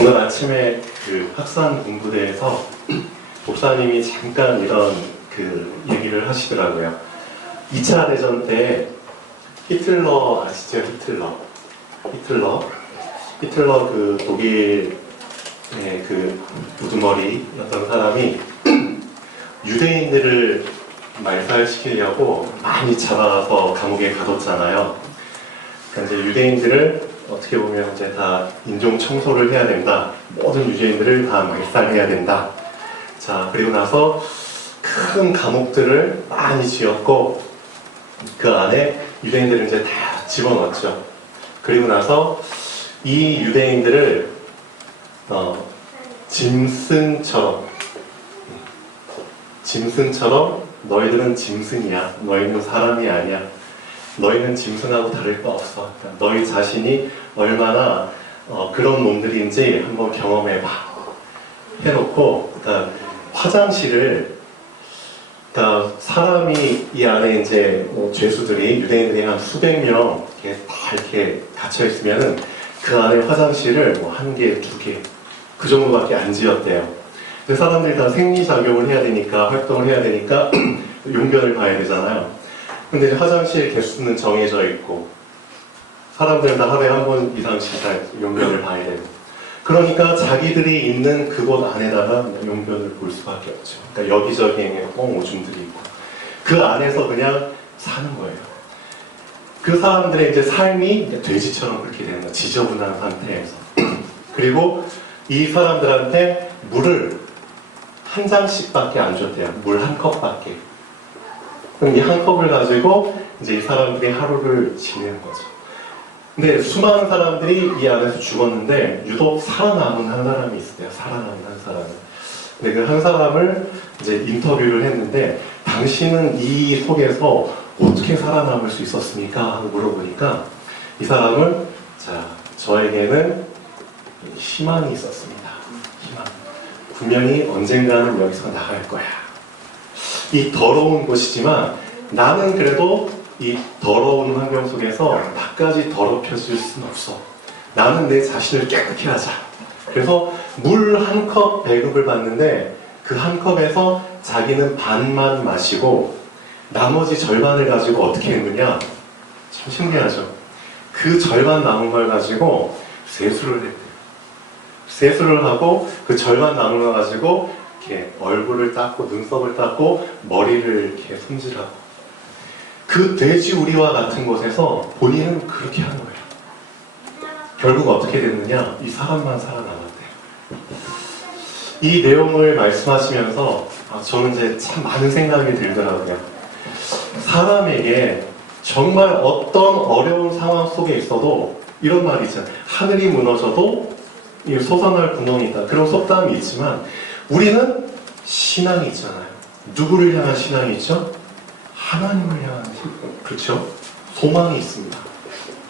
오늘 아침에 그 학산 공부대에서 목사님이 잠깐 이런 그 얘기를 하시더라고요. 2차 대전 때 히틀러 아시죠? 히틀러 그 독일의 그 우두머리였던 사람이 유대인들을 말살시키려고 많이 잡아서 감옥에 가뒀잖아요. 그러니까 이제 유대인들을 어떻게 보면 이제 다 인종 청소를 해야 된다. 모든 유대인들을 다 말살해야 된다. 자, 그리고 나서 큰 감옥들을 많이 지었고 그 안에 유대인들을 이제 다 집어넣었죠. 그리고 나서 이 유대인들을 짐승처럼 너희들은 짐승이야. 너희는 사람이 아니야. 너희는 짐승하고 다를 바 없어. 그러니까 너희 자신이 얼마나 그런 놈들인지 한번 경험해봐. 해놓고 그러니까 화장실을 그러니까 사람이 이 안에 이제 죄수들이 유대인들이 한 수백 명 다 이렇게 갇혀 있으면은 그 안에 화장실을 뭐 한 개, 두 개 그 정도밖에 안 지었대요. 그 사람들이 다 생리작용을 해야 되니까 활동을 해야 되니까 용변을 봐야 되잖아요. 근데 이제 화장실 개수는 정해져 있고 사람들은 다 하루에 한 번 이상씩 다 용변을 봐야 되고 그러니까 자기들이 있는 그곳 안에다가 용변을 볼 수밖에 없죠. 그러니까 여기저기에 오줌들이 있고 그 안에서 그냥 사는 거예요. 그 사람들의 이제 삶이 돼지처럼 그렇게 되는 거예요. 지저분한 상태에서. 그리고 이 사람들한테 물을 한 잔씩밖에 안 줬대요. 물 한 컵밖에. 그럼 이 한 컵을 가지고 이제 이 사람들이 하루를 지내는 거죠. 근데 수많은 사람들이 이 안에서 죽었는데 유독 살아남은 한 사람이 있어요. 살아남은 한 사람은. 근데 그 한 사람을 이제 인터뷰를 했는데 당신은 이 속에서 어떻게 살아남을 수 있었습니까? 하고 물어보니까 이 사람은 자, 저에게는 희망이 있었습니다. 희망. 분명히 언젠가는 여기서 나갈 거야. 이 더러운 곳이지만 나는 그래도 이 더러운 환경 속에서 나까지 더럽혀질 수는 없어. 나는 내 자신을 깨끗게 하자. 그래서 물 한 컵 배급을 받는데 그 한 컵에서 자기는 반만 마시고 나머지 절반을 가지고 어떻게 했느냐? 참 신기하죠. 그 절반 남은 걸 가지고 세수를 했대요. 세수를 하고 그 절반 남은 걸 가지고 이렇게 얼굴을 닦고 눈썹을 닦고 머리를 이렇게 손질하고 그 돼지우리와 같은 곳에서 본인은 그렇게 하는 거예요. 결국 어떻게 됐느냐? 이 사람만 살아남았대요. 이 내용을 말씀하시면서 저는 이제 참 많은 생각이 들더라고요. 사람에게 정말 어떤 어려운 상황 속에 있어도 이런 말이 있잖아요. 하늘이 무너져도 솟아날 구멍이 있다. 그런 속담이 있지만 우리는 신앙이 있잖아요. 누구를 향한 신앙이 있죠? 하나님을 향한 그렇죠? 소망이 있습니다.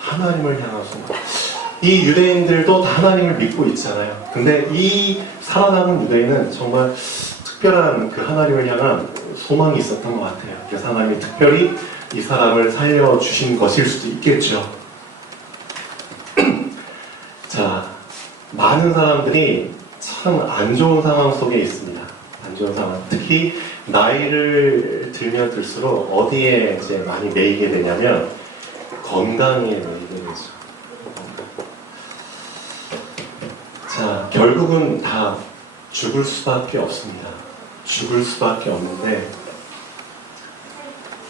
하나님을 향한 소망. 이 유대인들도 다 하나님을 믿고 있잖아요. 근데 이 살아남은 유대인은 정말 특별한 그 하나님을 향한 소망이 있었던 것 같아요. 그래서 하나님이 특별히 이 사람을 살려주신 것일 수도 있겠죠. 자, 많은 사람들이 참 안 좋은 상황 속에 있습니다. 안 좋은 상황. 특히 나이를 들면 들수록 어디에 이제 많이 매이게 되냐면 건강에 매이게 되죠. 자, 결국은 다 죽을 수밖에 없습니다. 죽을 수밖에 없는데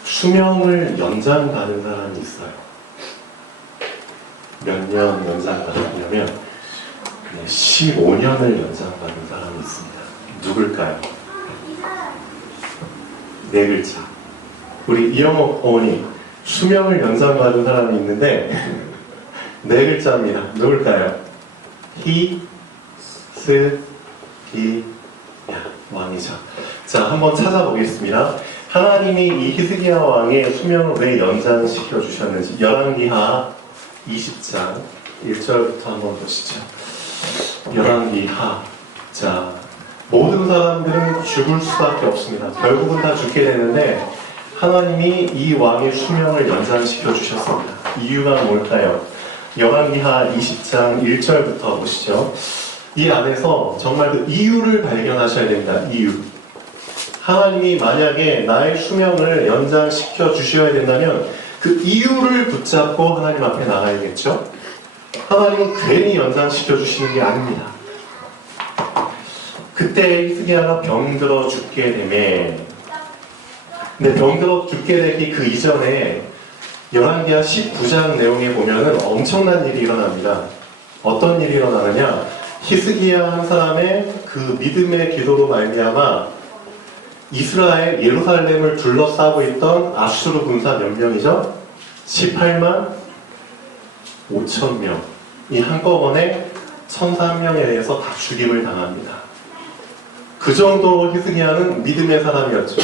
수명을 연장받은 사람이 있어요. 몇 년 연장받았냐면 15년을 연장받은 사람이 있습니다. 누굴까요? 네 글자. 우리 이영옥 어머니 수명을 연장받은 사람이 있는데 네 글자입니다. 누굴까요? 히스기야 왕이죠. 자, 한번 찾아보겠습니다. 하나님이 이 히스기야 왕의 수명을 왜 연장시켜 주셨는지 열왕기하 20장 1절부터 한번 보시죠. 열왕기하. 자, 모든 사람들은 죽을 수밖에 없습니다. 결국은 다 죽게 되는데 하나님이 이 왕의 수명을 연장시켜 주셨습니다. 이유가 뭘까요? 열왕기하 20장 1절부터 보시죠. 이 안에서 정말 그 이유를 발견하셔야 됩니다. 이유. 하나님이 만약에 나의 수명을 연장시켜 주셔야 된다면 그 이유를 붙잡고 하나님 앞에 나가야겠죠? 하나님은 괜히 연장시켜 주시는 게 아닙니다. 그때 히스기야가 병들어 죽게 되매, 근데 병들어 죽게 되기 그 이전에 열왕기하 19장 내용에 보면은 엄청난 일이 일어납니다. 어떤 일이 일어나느냐? 히스기야 한 사람의 그 믿음의 기도로 말미암아 이스라엘 예루살렘을 둘러싸고 있던 아수르 군사 몇 명이죠? 18만 5천 명. 이 한꺼번에 1,001명에 의해서 다 죽임을 당합니다. 그 정도로 히스기야는 믿음의 사람이었죠.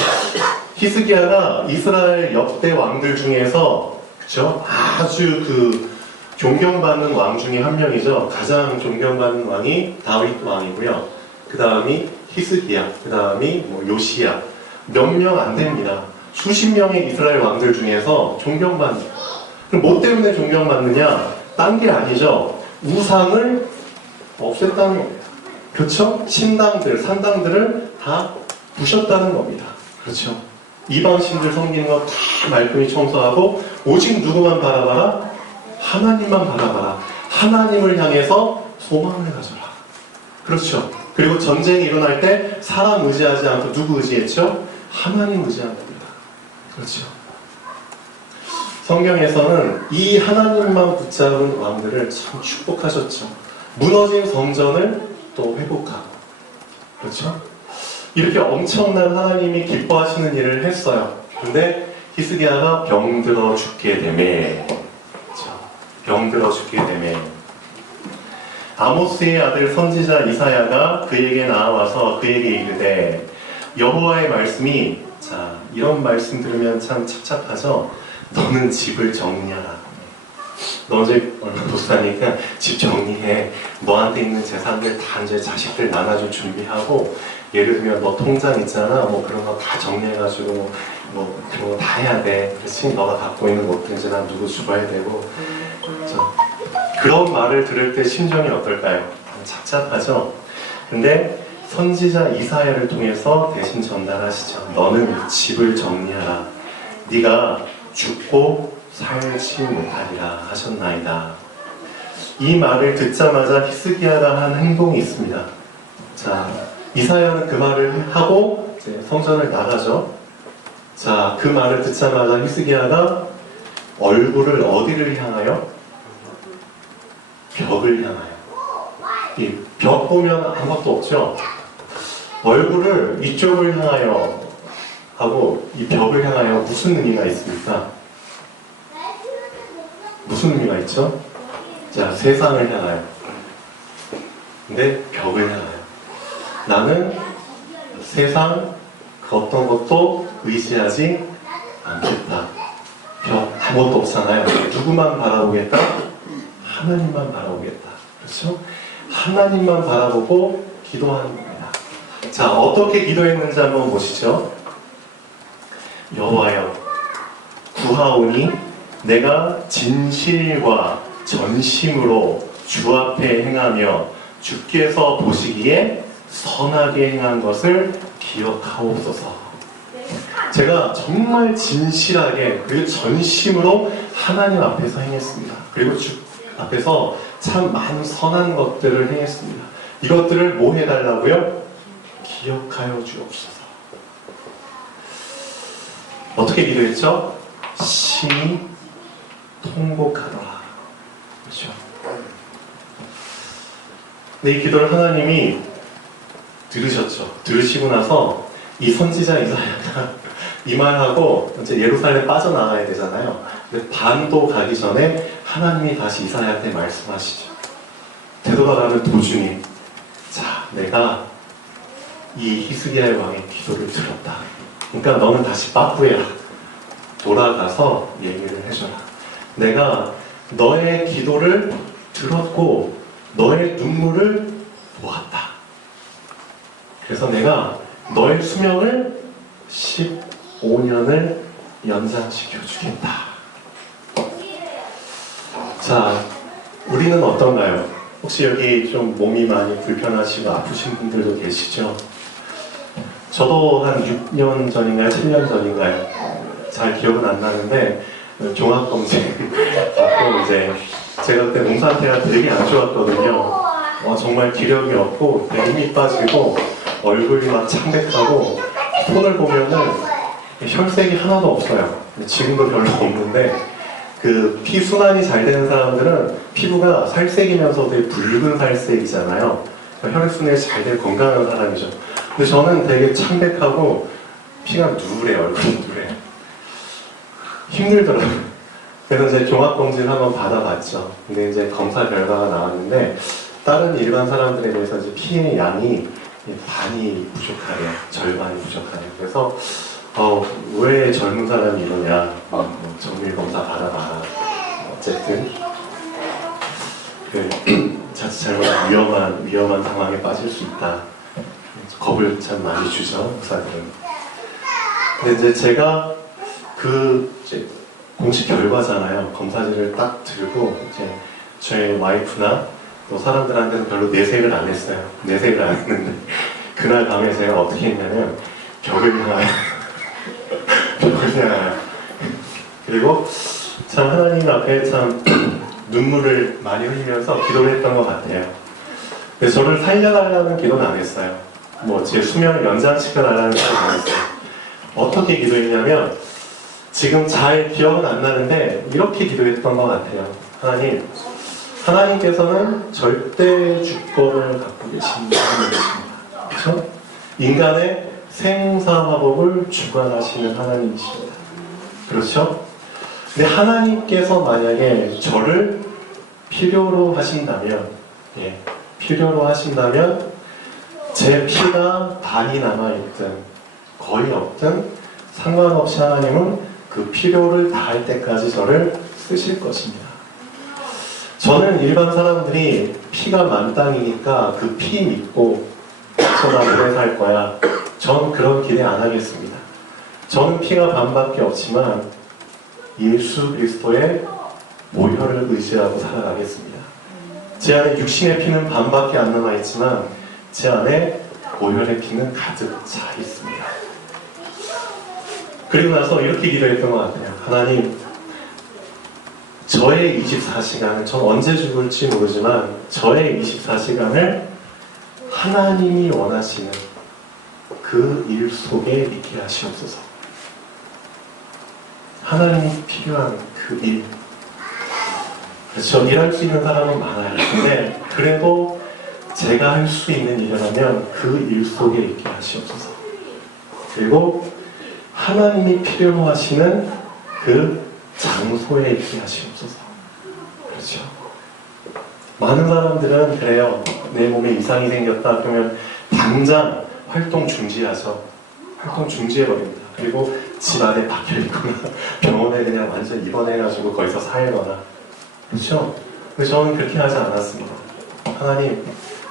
히스기야가 이스라엘 역대 왕들 중에서 그쵸? 아주 그 존경받는 왕 중에 한 명이죠. 가장 존경받는 왕이 다윗 왕이고요. 그 다음이 히스기야, 그 다음이 뭐 요시야. 몇 명 안 됩니다. 수십 명의 이스라엘 왕들 중에서 존경받는. 그럼 뭐 때문에 존경받느냐? 딴 게 아니죠. 우상을 없앴다는 겁니다. 그렇죠? 신당들, 산당들을 다 부셨다는 겁니다. 그렇죠? 이방신들 섬기는 거 다 말끔히 청소하고 오직 누구만 바라봐라? 하나님만 바라봐라. 하나님을 향해서 소망을 가져라. 그렇죠? 그리고 전쟁이 일어날 때 사람 의지하지 않고 누구 의지했죠? 하나님 의지한 겁니다. 그렇죠? 성경에서는 이 하나님만 붙잡은 왕들을 참 축복하셨죠. 무너진 성전을 또 회복하고. 그렇죠? 이렇게 엄청난 하나님이 기뻐하시는 일을 했어요. 근데 히스기야가 병들어 죽게 되매, 그렇죠? 병들어 죽게 되매 아모스의 아들 선지자 이사야가 그에게 나와서 그에게 이르되 여호와의 말씀이, 자, 이런 말씀 들으면 참 착잡하죠. 너는 집을 정리하라. 너 이제 얼마 못 사니까 집 정리해. 너한테 있는 재산들 다 이제 자식들 나눠줄 준비하고, 예를 들면 너 통장 있잖아, 뭐 그런 거 다 정리해가지고 뭐 그런 거 다 해야 돼. 그렇지? 너가 갖고 있는 것들 이제 난 누구 줘야 되고. 그렇죠? 그런 말을 들을 때 심정이 어떨까요? 착잡하죠? 근데 선지자 이사야를 통해서 대신 전달하시죠. 너는 집을 정리하라. 네가 죽고 살지 못하리라 하셨나이다. 이 말을 듣자마자 히스기야가 한 행동이 있습니다. 자, 이사야는 그 말을 하고 이제 성전을 나가죠. 자, 그 말을 듣자마자 히스기야가 얼굴을 어디를 향하여? 벽을 향하여. 이 벽 보면 아무것도 없죠. 얼굴을 이쪽을 향하여 하고 이 벽을 향하여 무슨 의미가 있습니까? 무슨 의미가 있죠? 자, 세상을 향하여. 근데 벽을 향하여. 나는 세상 그 어떤 것도 의지하지 않겠다. 벽 아무것도 없잖아요. 누구만 바라보겠다? 하나님만 바라보겠다. 그렇죠? 하나님만 바라보고 기도하는 겁니다. 자, 어떻게 기도했는지 한번 보시죠. 여호와여, 구하오니 내가 진실과 전심으로 주 앞에 행하며 주께서 보시기에 선하게 행한 것을 기억하옵소서. 제가 정말 진실하게 그리고 전심으로 하나님 앞에서 행했습니다. 그리고 주 앞에서 참 많은 선한 것들을 행했습니다. 이것들을 뭐 해달라고요? 기억하여 주옵소서. 어떻게 기도했죠? 심히 통곡하더라. 그렇죠? 근데 이 기도를 하나님이 들으셨죠. 들으시고 나서 이 선지자 이사야가 이 말하고 이제 예루살렘 빠져나가야 되잖아요. 근데 반도 가기 전에 하나님이 다시 이사야한테 말씀하시죠. 되돌아가는 도중에, 자, 내가 이 히스기야의 왕의 기도를 들었다. 그러니까 너는 다시 빠꾸해라. 돌아가서 얘기를 해줘라. 내가 너의 기도를 들었고 너의 눈물을 보았다. 그래서 내가 너의 수명을 15년을 연장시켜 주겠다. 자, 우리는 어떤가요? 혹시 여기 좀 몸이 많이 불편하시고 아프신 분들도 계시죠? 저도 한 6년 전인가요? 7년 전인가요? 잘 기억은 안 나는데 종합검진 받고 이제 제가 그때 몸 상태가 되게 안 좋았거든요. 정말 기력이 없고 힘이 빠지고 얼굴이 막 창백하고 손을 보면은 혈색이 하나도 없어요. 지금도 별로 없는데 그 피순환이 잘 되는 사람들은 피부가 살색이면서 되게 붉은 살색이잖아요. 혈액순환이 잘 되고 건강한 사람이죠. 근데 저는 되게 창백하고 피가 누래요. 얼굴이 누래. 힘들더라고요. 그래서 이제 종합검진을 한번 받아봤죠. 근데 이제 검사 결과가 나왔는데 다른 일반 사람들에 비해서 이제 피의 양이 반이 부족하래요. 절반이 부족하래요. 그래서 왜 젊은 사람이 이러냐, 정밀 검사 받아봐. 어쨌든 자칫 잘못하면 위험한 상황에 빠질 수 있다. 겁을 참 많이 주죠, 의사들은. 근데 이제 제가 이제 공식 결과잖아요. 검사지를 딱 들고 이제 저희 와이프나 또 사람들한테는 별로 내색을 안 했어요. 내색을 안 했는데 그날 밤에 제가 어떻게 했냐면 벽을 향하여 그리고 참 하나님 앞에 참 눈물을 많이 흘리면서 기도를 했던 것 같아요. 근데 저를 살려달라는 기도는 안 했어요. 제 수명을 연장시켜달라는 기도는 안 했어요. 어떻게 기도했냐면 지금 잘 기억은 안 나는데 이렇게 기도했던 것 같아요. 하나님께서는 절대 주권을 갖고 계신 하나님이십니다. 그렇죠? 인간의 생사화복을 주관하시는 하나님이십니다. 그렇죠? 근데 하나님께서 만약에 저를 필요로 하신다면 제 피가 반이 남아있든 거의 없든 상관없이 하나님은 그 필요를 다할 때까지 저를 쓰실 것입니다. 저는 일반 사람들이 피가 만땅이니까 그 피 믿고 나 오래 살 거야. 전 그런 기대 안 하겠습니다. 저는 피가 반밖에 없지만 예수 그리스도의 모혈을 의지하고 살아가겠습니다. 제 안에 육신의 피는 반밖에 안 남아있지만 제 안에 모혈의 피는 가득 차 있습니다. 그리고 나서 이렇게 기도했던 것 같아요. 하나님, 저의 24시간을, 전 언제 죽을지 모르지만 저의 24시간을 하나님이 원하시는 그 일 속에 있게 하시옵소서. 하나님이 필요한 그 일. 그렇죠. 일할 수 있는 사람은 많아요. 근데 그래도 제가 할 수 있는 일이라면 그 일 속에 있게 하시옵소서. 그리고 하나님이 필요로 하시는 그 장소에 있게 하시옵소서. 그렇죠. 많은 사람들은 그래요. 내 몸에 이상이 생겼다 그러면 당장 활동 중지하죠. 활동 중지해버립니다. 그리고 집 안에 박혀있거나 병원에 그냥 완전 입원해가지고 거기서 살거나. 그렇죠? 근데 저는 그렇게 하지 않았습니다.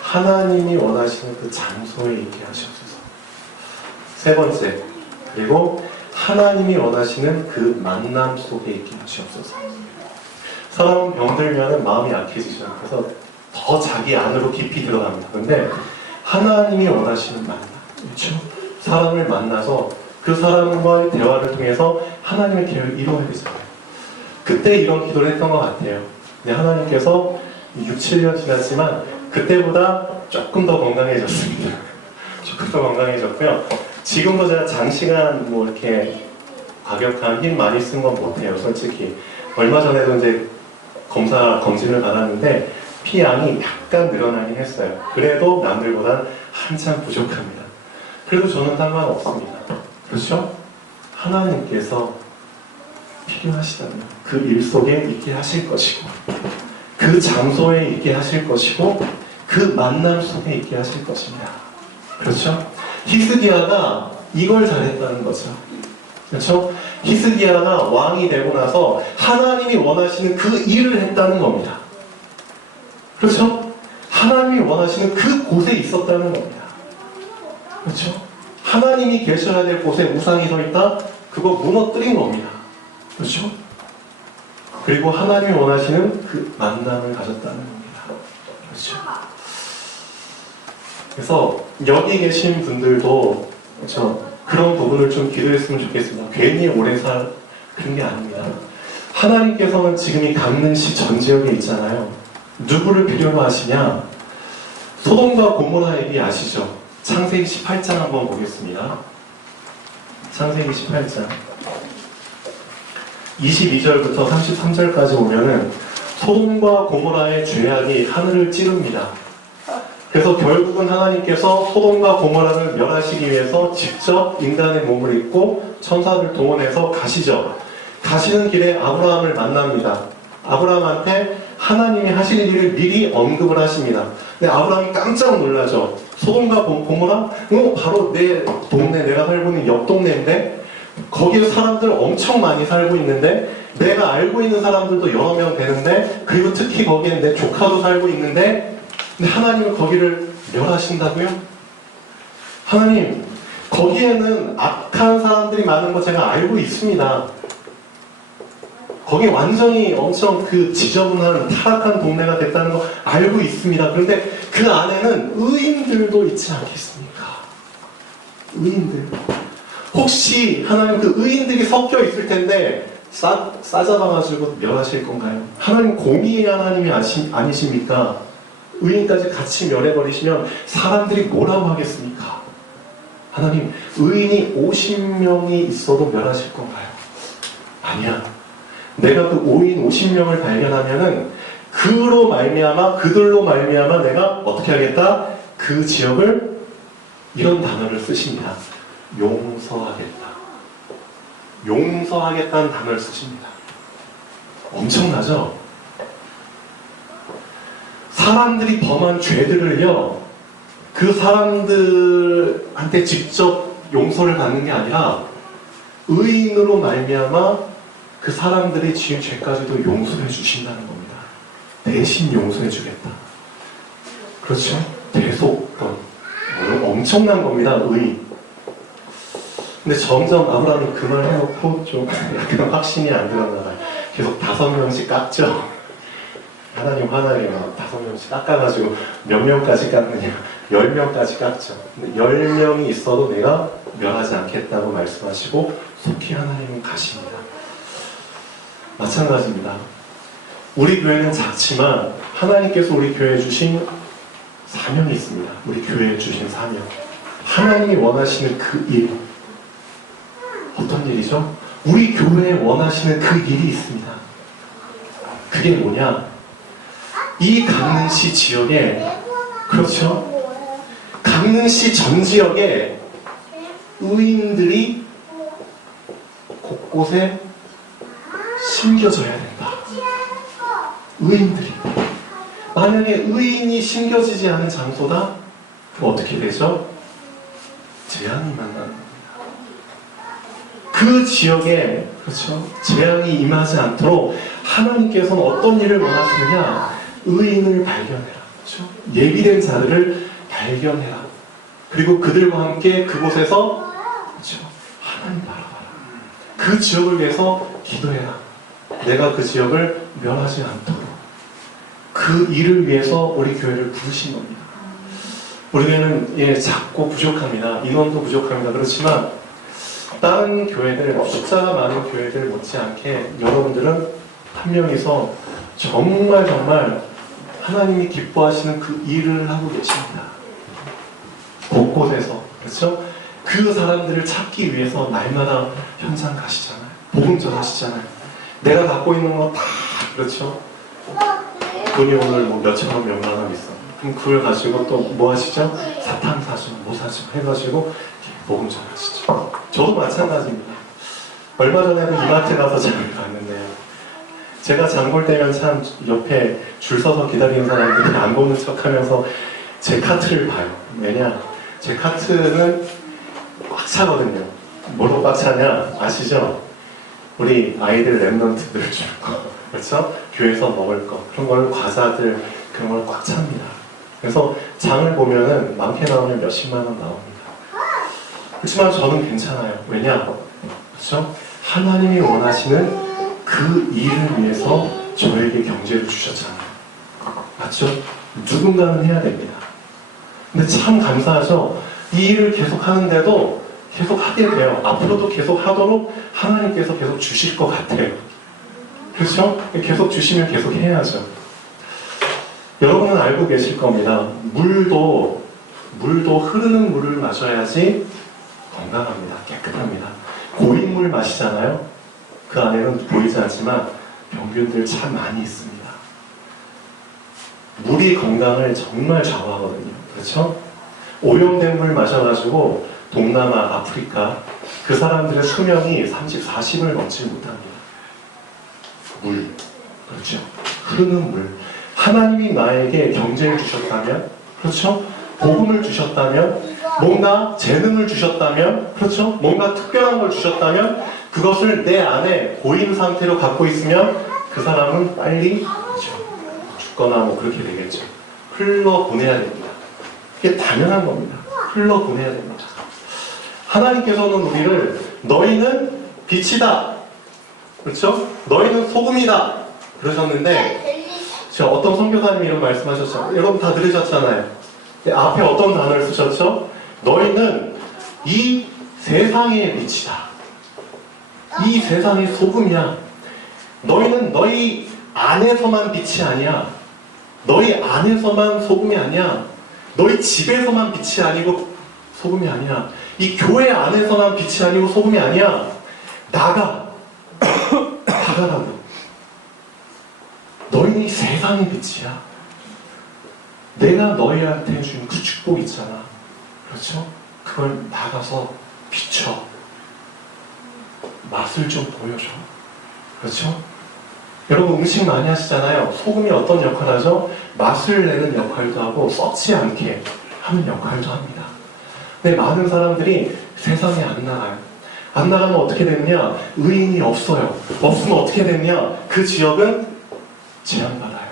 하나님이 원하시는 그 장소에 있게 하시옵소서. 세 번째, 그리고 하나님이 원하시는 그 만남 속에 있게 하시옵소서. 사람은 병들면 마음이 약해지죠. 그래서 더 자기 안으로 깊이 들어갑니다. 그런데 하나님이 원하시는 만남, 그렇죠? 사람을 만나서 그 사람과의 대화를 통해서 하나님의 계획을 이루어야 되잖아요. 그때 이런 기도를 했던 것 같아요. 근데 하나님께서 6, 7년 지났지만 그때보다 조금 더 건강해졌습니다. 조금 더 건강해졌고요. 지금도 제가 장시간 이렇게 과격한 힘 많이 쓴 건 못해요, 솔직히. 얼마 전에도 이제 검진을 받았는데 피양이 약간 늘어나긴 했어요. 그래도 남들보단 한참 부족합니다. 그래도 저는 상관없습니다. 그렇죠? 하나님께서 필요하시다면 그 일 속에 있게 하실 것이고 그 장소에 있게 하실 것이고 그 만남 속에 있게 하실 것입니다. 그렇죠? 히스기야가 이걸 잘했다는 거죠. 그렇죠? 히스기야가 왕이 되고 나서 하나님이 원하시는 그 일을 했다는 겁니다. 그렇죠? 하나님이 원하시는 그 곳에 있었다는 겁니다. 그렇죠? 하나님이 계셔야 될 곳에 우상이 서 있다? 그거 무너뜨린 겁니다. 그렇죠? 그리고 하나님이 원하시는 그 만남을 가졌다는 겁니다. 그렇죠? 그래서 여기 계신 분들도 그렇죠? 그런 부분을 좀 기도했으면 좋겠습니다. 괜히 오래 살 그런 게 아닙니다. 하나님께서는 지금 이 강릉시 전 지역에 있잖아요. 누구를 필요로 하시냐? 소돔과 고모라 얘기 아시죠? 창세기 18장 한번 보겠습니다. 창세기 18장 22절부터 33절까지 보면은 소돔과 고모라의 죄악이 하늘을 찌릅니다. 그래서 결국은 하나님께서 소돔과 고모라를 멸하시기 위해서 직접 인간의 몸을 입고 천사를 동원해서 가시죠. 가시는 길에 아브라함을 만납니다. 아브라함한테 하나님이 하실 일을 미리 언급을 하십니다. 근데 아브라함이 깜짝 놀라죠. 소돔과 고모라? 바로 내 동네, 내가 살고 있는 옆 동네인데 거기에 사람들 엄청 많이 살고 있는데 내가 알고 있는 사람들도 여러 명 되는데 그리고 특히 거기엔 내 조카도 살고 있는데 근데 하나님은 거기를 멸하신다고요? 하나님, 거기에는 악한 사람들이 많은 거 제가 알고 있습니다. 거기 완전히 엄청 그 지저분한 타락한 동네가 됐다는 거 알고 있습니다. 그런데 그 안에는 의인들도 있지 않겠습니까? 의인들. 혹시 하나님 그 의인들이 섞여 있을 텐데 싸잡아가지고 멸하실 건가요? 하나님 공의의 하나님이 아니십니까? 의인까지 같이 멸해버리시면 사람들이 뭐라고 하겠습니까? 하나님, 의인이 50명이 있어도 멸하실 건가요? 아니야. 내가 그 5인 50명을 발견하면은 그들로 말미암아 내가 어떻게 하겠다? 그 지역을 이런 단어를 쓰십니다. 용서하겠다. 용서하겠다는 단어를 쓰십니다. 엄청나죠? 사람들이 범한 죄들을요, 그 사람들한테 직접 용서를 받는 게 아니라 의인으로 말미암아 그 사람들이 지은 죄까지도 용서해 주신다는 겁니다. 대신 용서해 주겠다. 그렇죠? 대속권. 엄청난 겁니다. 의인. 근데 점점 아브라함이 그 말 해놓고 좀 약간 확신이 안 들었나 봐요. 계속 5명씩 깎죠. 하나님 화나게 막 5명씩 깎아가지고 몇 명까지 깎느냐? 10명까지 깎죠. 근데 10명이 있어도 내가 멸하지 않겠다고 말씀하시고 속히 하나님은 가십니다. 마찬가지입니다. 우리 교회는 작지만 하나님께서 우리 교회에 주신 사명이 있습니다. 우리 교회에 주신 사명. 하나님이 원하시는 그 일. 어떤 일이죠? 우리 교회에 원하시는 그 일이 있습니다. 그게 뭐냐? 이 강릉시 지역에, 그렇죠? 강릉시 전 지역에 의인들이 곳곳에 심겨져야 된다. 의인들이. 만약에 의인이 심겨지지 않은 장소다? 그럼 어떻게 되죠? 재앙이 만나는 겁니다. 그 지역에, 그렇죠? 재앙이 임하지 않도록 하나님께서는 어떤 일을 원하시느냐? 의인을 발견해라. 그렇죠? 예비된 자들을 발견해라. 그리고 그들과 함께 그곳에서, 그렇죠? 하나님 바라봐라. 그 지역을 위해서 기도해라. 내가 그 지역을 멸하지 않도록. 그 일을 위해서 우리 교회를 부르신 겁니다. 우리 교회는 작고 부족합니다. 인원도 부족합니다. 그렇지만 다른 교회들, 숫자가 많은 교회들 못지않게 여러분들은 한 명이서 정말 하나님이 기뻐하시는 그 일을 하고 계십니다. 곳곳에서. 그렇죠? 그 사람들을 찾기 위해서 날마다 현장 가시잖아요. 복음 전하시잖아요. 내가 갖고 있는 거 다, 그렇죠? 돈이 오늘 뭐 몇천원, 몇만원 있어. 그럼 그걸 가지고 또 뭐 하시죠? 사탕 사죠, 뭐 사죠 해가지고 복음 전하시죠. 저도 마찬가지입니다. 얼마 전에도 이마트 가서 장을 봤는데요. 제가 장 볼 때면 참 옆에 줄 서서 기다리는 사람들이 안 보는 척하면서 제 카트를 봐요. 왜냐? 제 카트는 꽉 차거든요. 뭐로 꽉 차냐? 아시죠? 우리 아이들 랩런트들 줄 거, 그렇죠? 교회에서 먹을 거, 그런 걸 과자들, 그런 걸 꽉 찹니다. 그래서 장을 보면은 많게 나오면 몇십만 원 나옵니다. 그렇지만 저는 괜찮아요. 왜냐? 그렇죠? 하나님이 원하시는 그 일을 위해서 저에게 경제를 주셨잖아요. 맞죠? 누군가는 해야 됩니다. 근데 참 감사하죠. 이 일을 계속 하는데도 계속 하게 돼요. 앞으로도 계속 하도록 하나님께서 계속 주실 것 같아요. 그렇죠? 계속 주시면 계속 해야죠. 여러분은 알고 계실 겁니다. 물도 흐르는 물을 마셔야지 건강합니다. 깨끗합니다. 고인물 마시잖아요. 그 안에는 보이지 않지만 병균들 참 많이 있습니다. 물이 건강을 정말 좌우하거든요. 그렇죠? 오염된 물 마셔가지고 동남아, 아프리카 그 사람들의 수명이 30, 40을 넘지 못합니다. 물, 그렇죠? 흐르는 물. 하나님이 나에게 경제를 주셨다면, 그렇죠? 복음을 주셨다면, 뭔가 재능을 주셨다면, 그렇죠? 뭔가 특별한 걸 주셨다면 그것을 내 안에 고인 상태로 갖고 있으면 그 사람은 빨리 그렇죠? 죽거나 뭐 그렇게 되겠죠. 흘러보내야 됩니다. 이게 당연한 겁니다. 흘러보내야 됩니다. 하나님께서는 우리를 너희는 빛이다. 그렇죠? 너희는 소금이다. 그러셨는데 제가 어떤 선교사님이 이런 말씀하셨죠. 여러분 다 들으셨잖아요. 앞에 어떤 단어를 쓰셨죠? 너희는 이 세상의 빛이다. 이 세상의 소금이야. 너희는 너희 안에서만 빛이 아니야. 너희 안에서만 소금이 아니야. 너희 집에서만 빛이 아니고 소금이 아니야. 이 교회 안에서만 빛이 아니고 소금이 아니야. 나가라고. 너희는 이 세상의 빛이야. 내가 너희한테 준 그 축복 있잖아. 그렇죠? 그걸 나가서 비춰. 맛을 좀 보여줘. 그렇죠? 여러분 음식 많이 하시잖아요. 소금이 어떤 역할을 하죠? 맛을 내는 역할도 하고 썩지 않게 하는 역할도 합니다. 근데 많은 사람들이 세상에 안 나가요. 안 나가면 어떻게 되느냐? 의인이 없어요. 없으면 어떻게 되느냐? 그 지역은 제한받아요.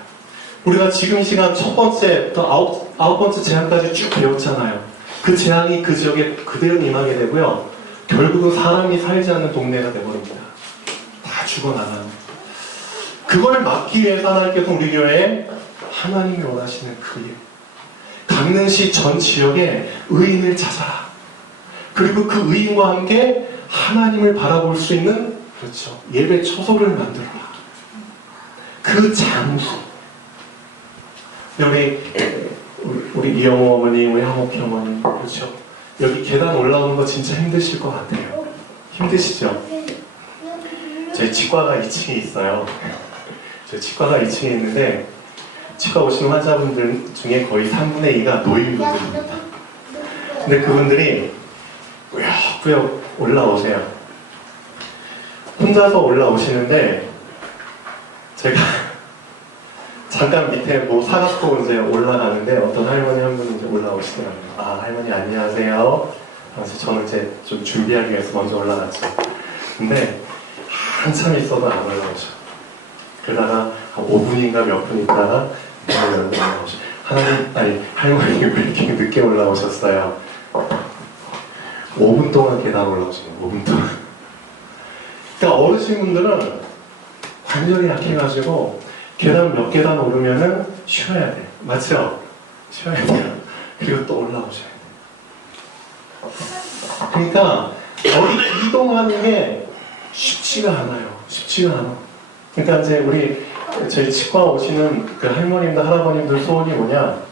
우리가 지금 이 시간 첫 번째부터 아홉 번째 제한까지 쭉 배웠잖아요. 그 제한이 그 지역에 그대로 임하게 되고요. 결국은 사람이 살지 않는 동네가 되버립니다. 다 죽어나가는. 그걸 막기 위해서 하나님께서 우리 교회에 하나님이 원하시는 그 일. 강릉시 전 지역에 의인을 찾아라. 그리고 그 의인과 함께 하나님을 바라볼 수 있는 그렇죠. 예배 처소를 만들어라. 그 장소. 우리 이영호 어머니, 우리 한옥희 어머니, 그렇죠. 여기 계단 올라오는 거 진짜 힘드실 것 같아요. 힘드시죠? 저희 치과가 2층에 있어요. 저희 치과가 2층에 있는데 치과 오시는 환자분들 중에 거의 3분의 2가 노인분들입니다. 근데 그분들이 꾸역꾸역 올라오세요. 혼자서 올라오시는데 제가 잠깐 밑에 뭐 사갖고 이제 올라가는데 어떤 할머니 한 분이 이제 올라오시더라고요. 아, 할머니 안녕하세요. 그래서 저는 이제 좀 준비하기 위해서 먼저 올라갔죠. 근데 한참 있어도 안 올라오셔. 그러다가 5분인가 몇 분 있다가 올라오셔. 할머니 왜 이렇게 늦게 올라오셨어요? 5분 동안 계단 올라오시네요. 5분 동안. 그러니까 어르신분들은 관절이 약해가지고 계단 몇 계단 오르면은 쉬어야 돼. 맞죠? 쉬어야 돼요. 그리고 또 올라오셔야 돼. 그러니까 어디 이동하는 게 쉽지가 않아요. 쉽지가 않아. 그러니까 이제 저희 치과 오시는 그 할머님들, 할아버님들 소원이 뭐냐?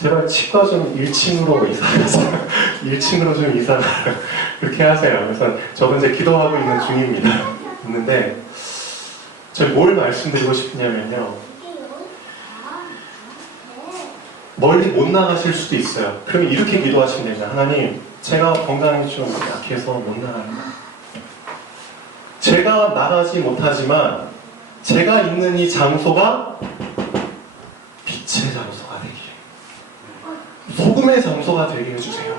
제발 치과 좀 1층으로 이사가서 1층으로 좀 이사가 그렇게 하세요. 그래서 저도 이제 기도하고 있는 중입니다. 있는데 제가 뭘 말씀드리고 싶으냐면요. 멀리 못 나가실 수도 있어요. 그러면 이렇게 기도하시면 됩니다. 하나님, 제가 건강이 좀 약해서 못 나갑니다. 제가 나가지 못하지만 제가 있는 이 장소가 빛의 장소가 되게, 소금의 장소가 되게 해주세요.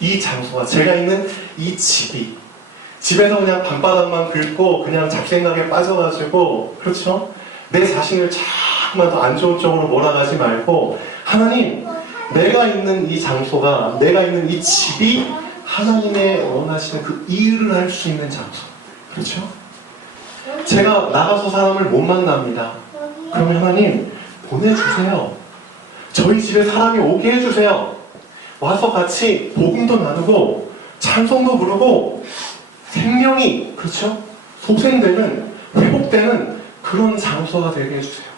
이 장소가, 제가 있는 이 집에서 그냥 밤바닥만 긁고 그냥 잡생각에 빠져가지고, 그렇죠? 내 자신을 자꾸만 더 안 좋은 쪽으로 몰아가지 말고, 하나님, 내가 있는 이 장소가, 내가 있는 이 집이 하나님의 원하시는 그 일을 할 수 있는 장소. 그렇죠? 제가 나가서 사람을 못 만납니다. 그러면 하나님, 보내주세요. 저희 집에 사람이 오게 해주세요. 와서 같이 복음도 나누고 찬송도 부르고 생명이 그렇죠? 소생되는 회복되는 그런 장소가 되게 해주세요.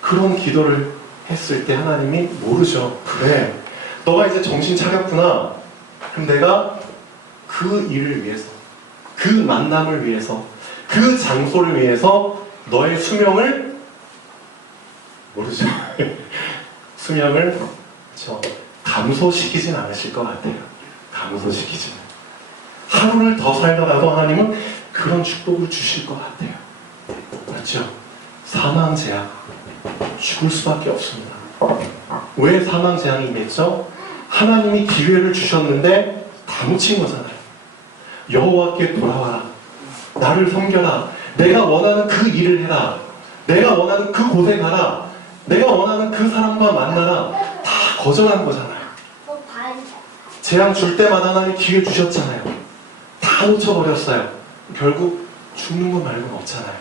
그런 기도를 했을 때 하나님이 모르죠. 그래, 너가 이제 정신 차렸구나. 그럼 내가 그 일을 위해서, 그 만남을 위해서, 그 장소를 위해서 너의 수명을 모르죠. 수명을 감소시키진 않으실 것 같아요. 감소시키지는. 하루를 더 살더라도 하나님은 그런 축복을 주실 것 같아요. 그렇죠? 사망 재앙, 죽을 수밖에 없습니다. 왜 사망 재앙이 임했죠? 하나님이 기회를 주셨는데 다 놓친 거잖아요. 여호와께 돌아와라. 나를 섬겨라. 내가 원하는 그 일을 해라. 내가 원하는 그 곳에 가라. 내가 원하는 그 사람과 만나라. 다 거절한 거잖아요. 재앙 줄 때마다 하나님 기회 주셨잖아요. 다 놓쳐버렸어요. 결국 죽는 거 말고는 없잖아요.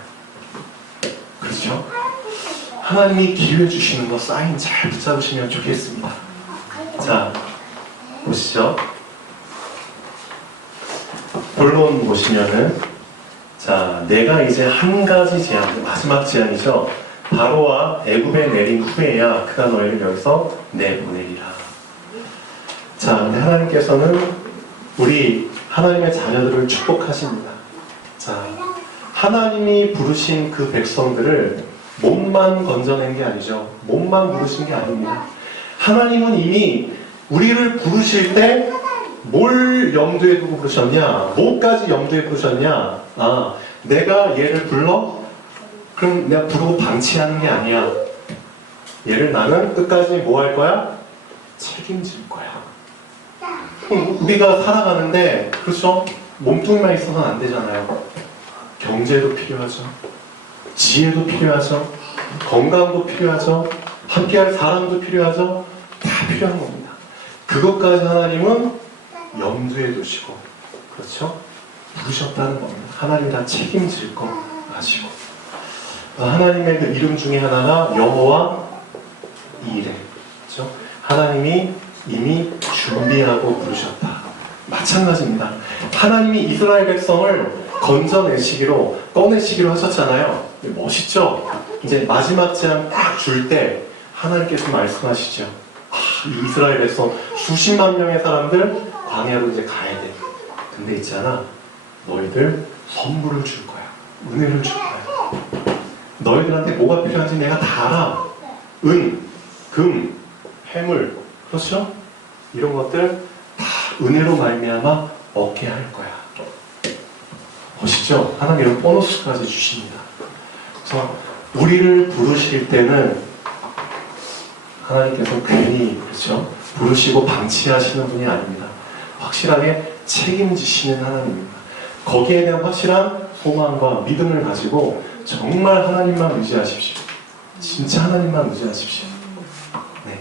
그렇죠? 하나님이 기회 주시는 거 사인 잘 붙잡으시면 좋겠습니다. 자, 보시죠. 본론 보시면은, 자, 내가 이제 한 가지 제안, 마지막 제안이죠. 바로와 애굽에 내린 후에야 그가 너희를 여기서 내보내리라. 자, 근데 하나님께서는 우리 하나님의 자녀들을 축복하십니다. 자, 하나님이 부르신 그 백성들을 몸만 건져낸 게 아니죠. 몸만 부르신 게 아닙니다. 하나님은 이미 우리를 부르실 때 뭘 염두에 두고 부르셨냐? 뭐까지 염두에 부르셨냐? 아, 내가 얘를 불러? 그럼 내가 부르고 방치하는 게 아니야. 얘를 나는 끝까지 뭐 할 거야? 책임질 거야. 우리가 살아가는데, 그렇죠? 몸뚱이만 있어서는 안 되잖아요. 경제도 필요하죠. 지혜도 필요하죠. 건강도 필요하죠. 함께할 사람도 필요하죠. 다 필요한 겁니다. 그것까지 하나님은 염두에 두시고, 그렇죠? 부르셨다는 겁니다. 하나님 다 책임질 거 아시고. 하나님의 그 이름 중에 하나가 여호와 이레. 그렇죠? 하나님이 이미 준비하고 부르셨다. 마찬가지입니다. 하나님이 이스라엘 백성을 건져내시기로, 꺼내시기로 하셨잖아요. 멋있죠? 이제 마지막 제안 딱 줄 때 하나님께서 말씀하시죠. 아, 이 이스라엘 백성 수십만 명의 사람들 광야로 이제 가야 돼. 근데 있잖아, 너희들 선물을 줄 거야. 은혜를 줄 거야. 너희들한테 뭐가 필요한지 내가 다 알아. 은, 금, 해물, 그렇죠? 이런 것들 다 은혜로 말미암아 얻게 할 거야. 보시죠? 하나님 이런 보너스까지 주십니다. 그래서 우리를 부르실 때는 하나님께서 괜히, 그렇죠? 부르시고 방치하시는 분이 아닙니다. 확실하게 책임지시는 하나님입니다. 거기에 대한 확실한 소망과 믿음을 가지고 정말 하나님만 의지하십시오. 진짜 하나님만 의지하십시오. 네.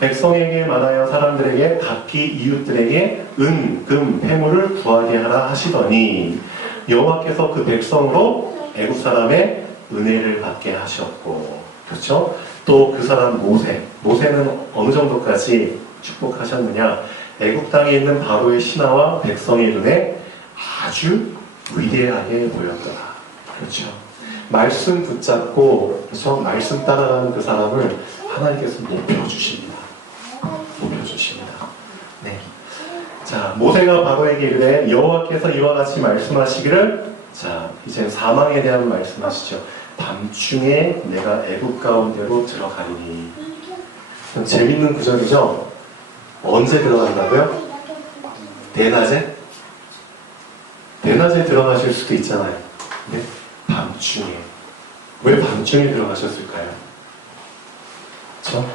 백성에게 말하여 사람들에게 각기 이웃들에게 은, 금, 폐물을 구하게 하라 하시더니 여호와께서 그 백성으로 애굽 사람의 은혜를 받게 하셨고, 그렇죠? 또 그 사람 모세는 어느 정도까지 축복하셨느냐? 애굽 땅에 있는 바로의 신하와 백성의 눈에 아주 위대하게 보였더라. 그렇죠? 말씀 붙잡고, 그렇죠? 말씀 따라가는 그 사람을 하나님께서 높여주십니다. 높여주십니다. 네. 자, 모세가 바로에게 이르되 여호와께서 이와 같이 말씀하시기를, 자, 이제 사망에 대한 말씀하시죠. 밤중에 내가 애굽 가운데로 들어가리니. 재밌는 구절이죠? 언제 들어간다고요? 대낮에? 대낮에 들어가실 수도 있잖아요. 네? 밤중에. 왜 밤중에 들어가셨을까요? 그렇죠?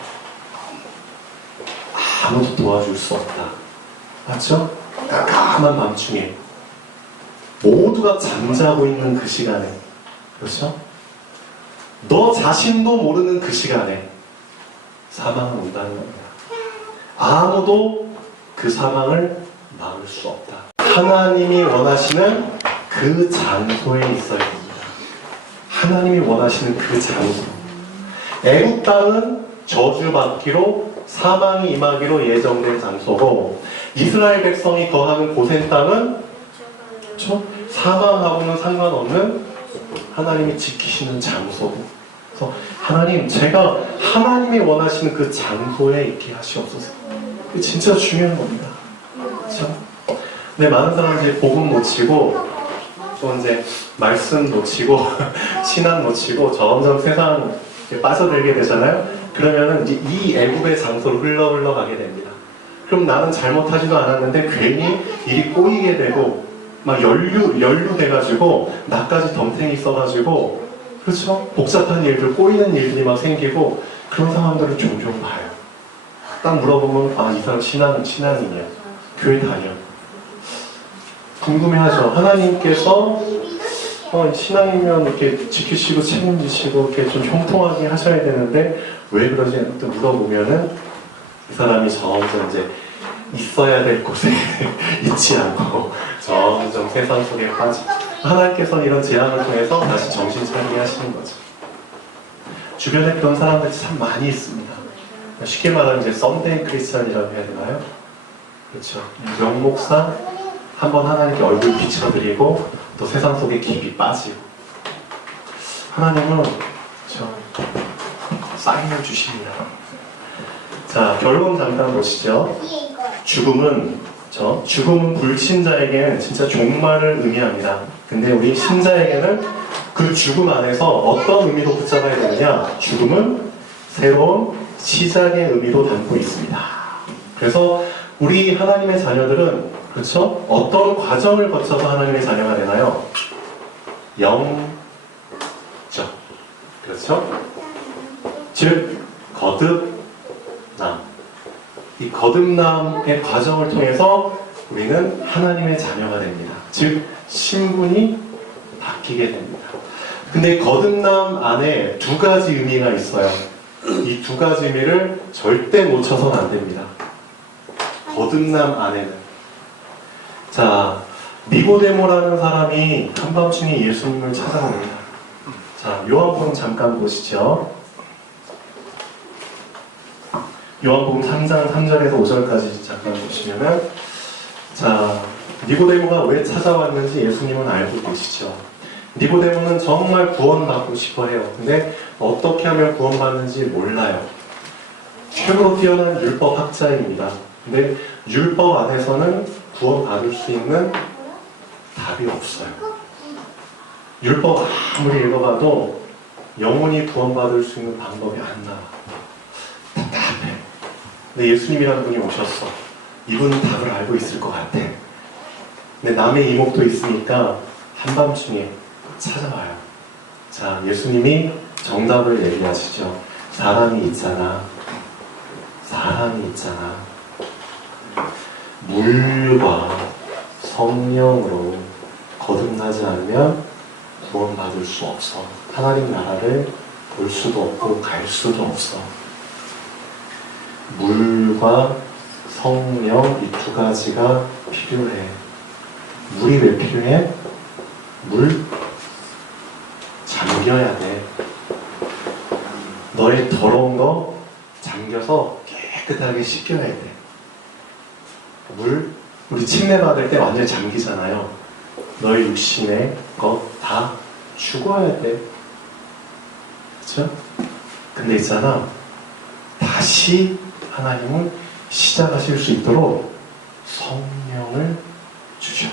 아무도 도와줄 수 없다. 맞죠? 깜깜한 밤중에 모두가 잠자고 있는 그 시간에, 그렇죠? 너 자신도 모르는 그 시간에 사망은 온다는 겁니다. 아무도 그 사망을 막을 수 없다. 하나님이 원하시는 그 장소에 있어야 됩니다. 하나님이 원하시는 그 장소. 애굽 땅은 저주받기로 사망이 임하기로 예정된 장소고 이스라엘 백성이 거하는 고센 땅은 그렇죠? 사망하고는 상관없는 하나님이 지키시는 장소고 그래서 하나님 제가 하나님이 원하시는 그 장소에 있게 하시옵소서. 이게 진짜 중요한 겁니다. 그렇죠? 근데 많은 사람들이 복음 놓치고 또 이제 말씀 놓치고 신앙 놓치고 점점 세상 빠져들게 되잖아요. 그러면은 이제 이 애굽의 장소로 흘러가게 됩니다. 그럼 나는 잘못하지도 않았는데 괜히 일이 꼬이게 되고 막 연루 돼가지고 나까지 덤탱이 써가지고 그렇죠? 복잡한 일들 꼬이는 일들이 막 생기고 그런 상황들을 종종 봐요. 딱 물어보면 아 이 사람 신앙이냐 교회 다녀 궁금해하죠. 하나님께서 신앙이면 이렇게 지키시고 책임지시고 이렇게 좀 형통하게 하셔야 되는데 왜 그러지? 또 물어보면은 그 사람이 점점 이제 있어야 될 곳에 있지 않고 점점 세상 속에 빠지. 하나님께서는 이런 재앙을 통해서 다시 정신 차리게 하시는 거죠. 주변에 그런 사람들이 참 많이 있습니다. 쉽게 말하면 이제 썬데이 크리스찬이라고 해야 되나요? 그렇죠. 명목상 한번 하나님께 얼굴 비춰드리고 또 세상 속에 깊이 빠지고 하나님은 그렇죠. 사인을 주십니다. 자, 결론 잠깐 보시죠. 죽음은 불신자에게는 진짜 종말을 의미합니다. 근데 우리 신자에게는 그 죽음 안에서 어떤 의미로 붙잡아야 되느냐? 죽음은 새로운 시작의 의미로 담고 있습니다. 그래서 우리 하나님의 자녀들은 그렇죠? 어떤 과정을 거쳐서 하나님의 자녀가 되나요? 영적. 그렇죠? 즉 거듭남. 이 거듭남의 과정을 통해서 우리는 하나님의 자녀가 됩니다. 즉 신분이 바뀌게 됩니다. 근데 거듭남 안에 두 가지 의미가 있어요. 이 두 가지 의미를 절대 놓쳐서는 안 됩니다. 거듭남 안에는 자 니고데모라는 사람이 한밤중에 예수님을 찾아옵니다. 자 요한복음 잠깐 보시죠. 요한복음 3장 3절에서 5절까지 잠깐 보시면은 자 니고데모가 왜 찾아왔는지 예수님은 알고 계시죠. 니고데모는 정말 구원받고 싶어 해요. 근데 어떻게 하면 구원받는지 몰라요. 최고로 뛰어난 율법학자입니다. 근데 율법 안에서는 구원받을 수 있는 답이 없어요. 율법 아무리 읽어봐도 영원히 구원받을 수 있는 방법이 안 나와. 답답해. 근데 예수님이라는 분이 오셨어. 이분은 답을 알고 있을 것 같아. 근데 남의 이목도 있으니까 한밤중에 찾아와요. 자, 예수님이 정답을 얘기하시죠. 사람이 있잖아. 물과 성령으로 거듭나지 않으면 구원받을 수 없어. 하나님 나라를 볼 수도 없고 갈 수도 없어. 물과 성령 이 두 가지가 필요해. 물이 왜 필요해? 물 잠겨야 돼. 너의 더러운 거 잠겨서 깨끗하게 씻겨야 돼. 물 우리 침례 받을 때 완전히 잠기잖아요. 너의 육신의 거 다 죽어야 돼. 그렇죠? 근데 있잖아. 다시 하나님은 시작하실 수 있도록 성령을 주셔.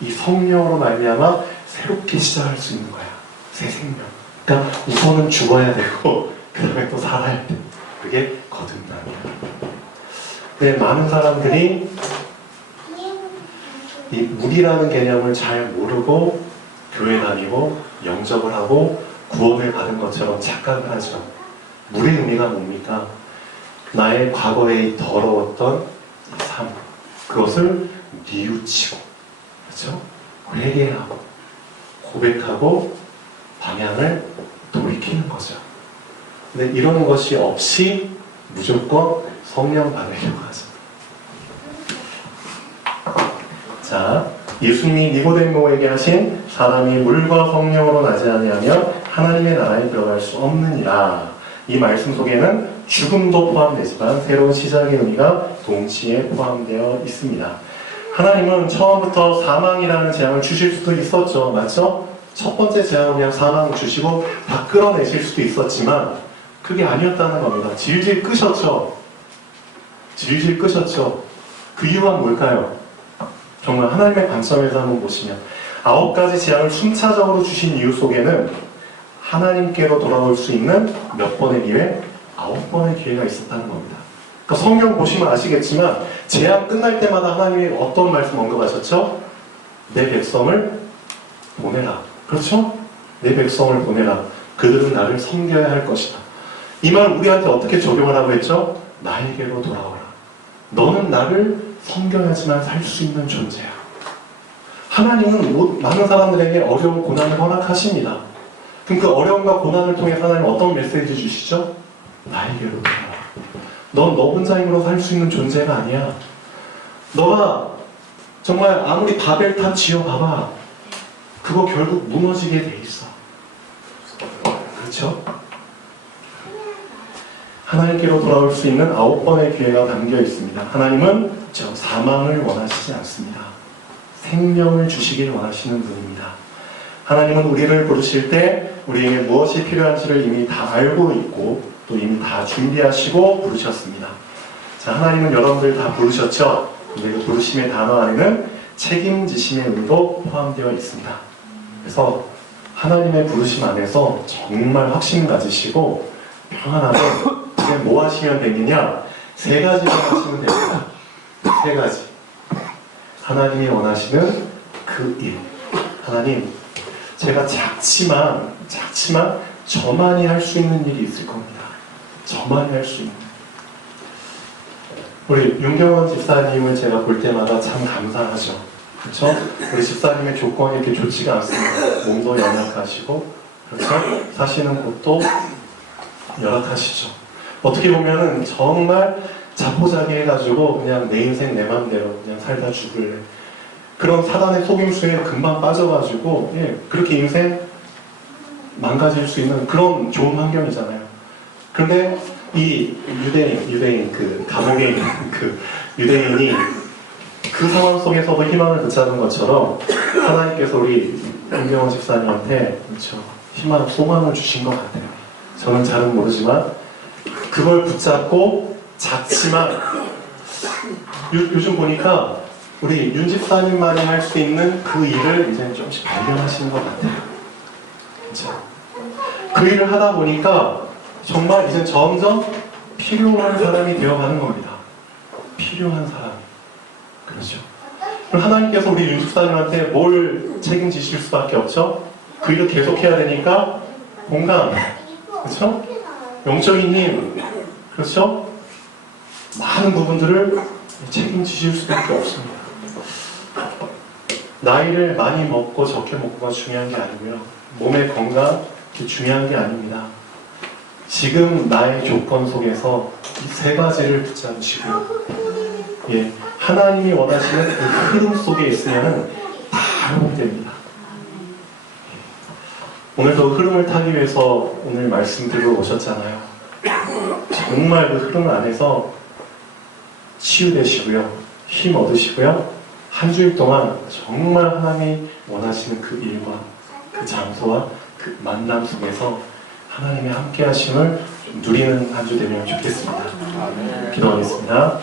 이 성령으로 말미암아 새롭게 시작할 수 있는 거야. 새 생명. 그러니까 우선은 죽어야 되고 그 다음에 또 살아야 돼. 그게 거듭남이야. 근데 많은 사람들이 이 물이라는 개념을 잘 모르고 교회 다니고 영접을 하고 구원을 받은 것처럼 착각을 하죠. 물의 의미가 뭡니까? 나의 과거에 더러웠던 삶, 그것을 뉘우치고, 그렇죠? 회개하고, 고백하고, 방향을 돌이키는 거죠. 근데 이런 것이 없이 무조건 성령 받으려고 하죠. 자, 예수님이 니고데모에게 하신 사람이 물과 성령으로 나지 아니하면 하나님의 나라에 들어갈 수 없느니라. 이 말씀 속에는 죽음도 포함되지만 새로운 시작의 의미가 동시에 포함되어 있습니다. 하나님은 처음부터 사망이라는 재앙을 주실 수도 있었죠. 맞죠? 첫 번째 재앙은 그냥 사망을 주시고 다 끌어내실 수도 있었지만 그게 아니었다는 겁니다. 질질 끄셨죠. 질질 끄셨죠. 그 이유가 뭘까요? 정말 하나님의 관점에서 한번 보시면 9가지 재앙을 순차적으로 주신 이유 속에는 하나님께로 돌아올 수 있는 몇 번의 기회? 9번의 기회가 있었다는 겁니다. 그러니까 성경 보시면 아시겠지만 재앙 끝날 때마다 하나님이 어떤 말씀 언급하셨죠? 내 백성을 보내라. 그렇죠? 내 백성을 보내라. 그들은 나를 섬겨야 할 것이다. 이 말은 우리한테 어떻게 적용을 하고 했죠? 나에게로 돌아오라. 너는 나를 섬겨야지만 살 수 있는 존재야. 하나님은 많은 사람들에게 어려운 고난을 허락하십니다. 그럼 그 어려움과 고난을 통해 하나님 어떤 메시지 주시죠? 나에게로 돌아와. 넌 너 혼자 힘으로 살 수 있는 존재가 아니야. 너가 정말 아무리 바벨탑 지어봐봐. 그거 결국 무너지게 돼 있어. 그렇죠? 하나님께로 돌아올 수 있는 9번의 기회가 담겨 있습니다. 하나님은 사망을 원하시지 않습니다. 생명을 주시길 원하시는 분입니다. 하나님은 우리를 부르실 때 우리에게 무엇이 필요한지를 이미 다 알고 있고 또 이미 다 준비하시고 부르셨습니다. 자, 하나님은 여러분들 다 부르셨죠? 근데 그 부르심의 단어 안에는 책임지심의 의미도 포함되어 있습니다. 그래서 하나님의 부르심 안에서 정말 확신 가지시고 평안하게 이제 뭐 하시면 되느냐? 3가지만 하시면 됩니다. 3가지. 하나님이 원하시는 그 일. 하나님, 제가 작지만 저만이 할 수 있는 일이 있을 겁니다. 저만이 할 수 있는. 우리 윤경원 집사님을 제가 볼 때마다 참 감사하죠. 그렇죠? 우리 집사님의 조건이 이렇게 좋지가 않습니다. 몸도 연약하시고, 그렇죠? 사시는 곳도 열악하시죠. 어떻게 보면은 정말 자포자기 해가지고 그냥 내 인생 내 맘대로 그냥 살다 죽을래. 그런 사단의 속임수에 금방 빠져가지고 그렇게 인생 망가질 수 있는 그런 좋은 환경이잖아요. 그런데 이 유대인 그 감옥에 있는 그 유대인이 그 상황 속에서도 희망을 붙잡은 것처럼 하나님께서 우리 윤경원 집사님한테 그렇죠, 희망, 소망을 주신 것 같아요. 저는 잘은 모르지만 그걸 붙잡고 작지만 요즘 보니까 우리 윤 집사님만이 할 수 있는 그 일을 이제 조금씩 발견하시는 것 같아요. 그렇죠? 그 일을 하다 보니까 정말 이제 점점 필요한 사람이 되어가는 겁니다. 필요한 사람. 그렇죠. 그럼 하나님께서 우리 윤 집사님한테 뭘 책임지실 수밖에 없죠? 그 일을 계속해야 되니까 공감. 그렇죠? 영적인 힘. 그렇죠? 많은 부분들을 책임지실 수밖에 없습니다. 나이를 많이 먹고 적게 먹고가 중요한 게 아니고요. 몸의 건강 중요한 게 아닙니다. 지금 나의 조건 속에서 이 3가지를 붙잡으시고요. 하나님이 원하시는 그 흐름 속에 있으면 다 회복됩니다. 오늘도 흐름을 타기 위해서 오늘 말씀 들고 오셨잖아요. 정말 그 흐름 안에서 치유되시고요. 힘 얻으시고요. 한 주일 동안 정말 하나님이 원하시는 그 일과 그 장소와 그 만남 속에서 하나님의 함께 하심을 누리는 한 주 되면 좋겠습니다. 기도하겠습니다.